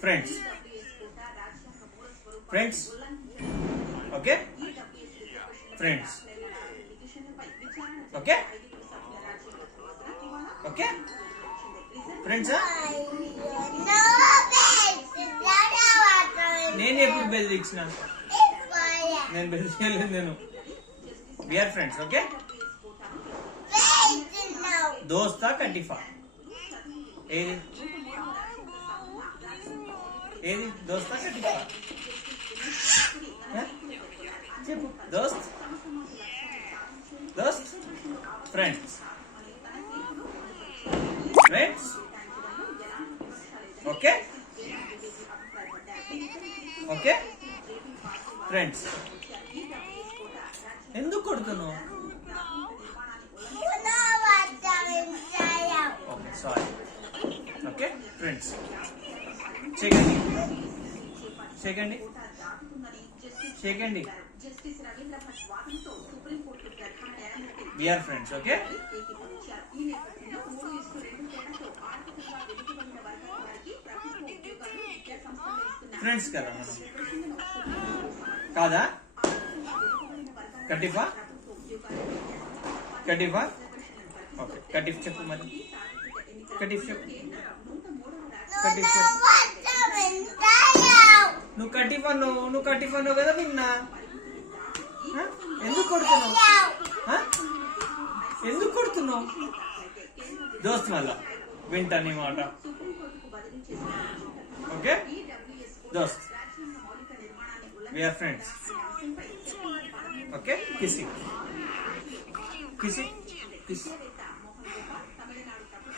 friends. Friends. Okay? Friends. Okay? Okay? Friends, నేను ఎప్పుడు బెదిరించిన నేను బెదిరించలేదు నేను విఆర్ ఫ్రెండ్స్ ఓకే దోస్తా కటిఫా ఏది ఏది దోస్తా కటిఫా చెప్పు దోస్త్ దోస్త్ friends friends okay okay friends ఎందుకు కొడుతున్నావు ఓకే సారీ ఓకే ఫ్రెండ్స్ చేయండి చేయండి చేయండి we are friends okay friends కదా మనం కాదా కటిఫా కటిఫా ఓకే కటిఫ్ చెప్పు మరి కటిఫ్ చెప్పు కటిఫ్ చెప్పు నువ్వు కటిఫ్ అన్నావు కదా విన్నా ఎందుకు కొడుతున్నావు ఎందుకు కొడుతున్నావు దోస్త్ మళ్ళా వింటా నీ మాట ఓకే దోస్త్ we are friends okay kissing kissing kissing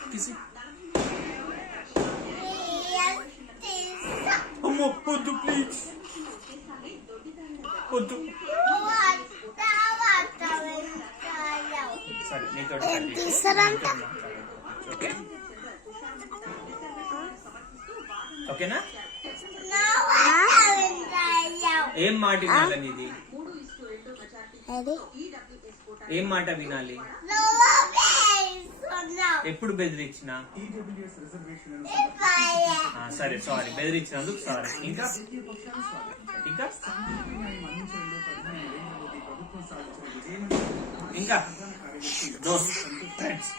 kissing అమ్మో వద్దు ప్లీజ్ వద్దు సరే నీతో ఓకే ఓకేనా ఏం మాట వినాలి నీది ఏం మాట వినాలి ఎప్పుడు బెదిరించిన సరే సారీ బెదిరించినందుకు సారీ ఇంకా ఇంకా ఇంకా దోస్త్ ఫ్రెండ్స్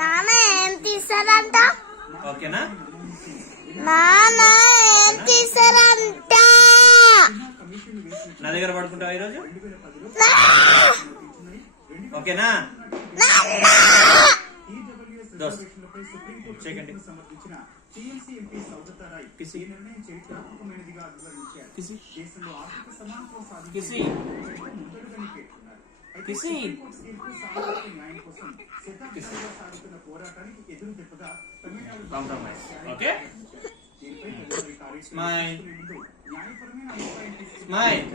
నాన్న ఏం తీసారంట ఓకేనా నాన్న ఏం తీసారంట నా దగ్గర పడుకుంటావా ఈరోజు ఓకేనా దోస్త్ చేయండి కిసి కిసి కిసి కిసి కాంప్రమైజ్ ఓకే స్మైల్ స్మైల్